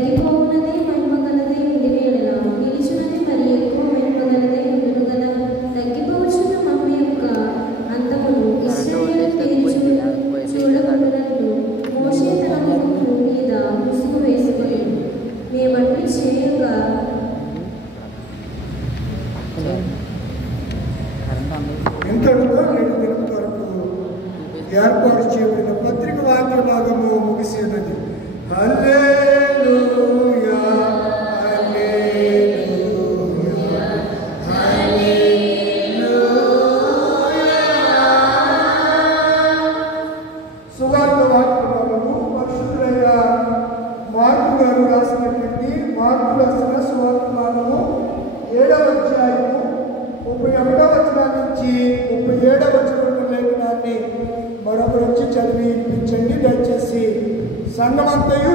తగ్గిపోవున్నదే మహిమ గలదే ఉండివేళ నిలిచినది మరి ఎక్కువ మహిమ గలదే ఉండును గల. తగ్గిపోవచ్చున్న మహిమ యొక్క అంతమును ఇశ్రాయేలు చూడకుండానట్లు మోషే తన ముఖము మీద ముసుగు వేసుకొని మేమట్లు చేయగా ఇంతటితో నేటి దినం వరకు ఏర్పాటు చేయబడిన పత్రిక వాక్య భాగము ముగిసి ఉన్నది. హల్లెలూయా హల్లెలూయా హల్లెలూయా. సువార్త వాక్య భాగము పరిశుద్ధులైన మార్కు గారు రాసినటువంటి మార్కు రాసిన సువార్త భాగము 7వ అధ్యాయము 31వ వచనం నుంచి 37వ వచనం లేఖనాన్ని మరొకరు వచ్చి చదివి వినిపించండి దయచేసి. సంఘమంతయు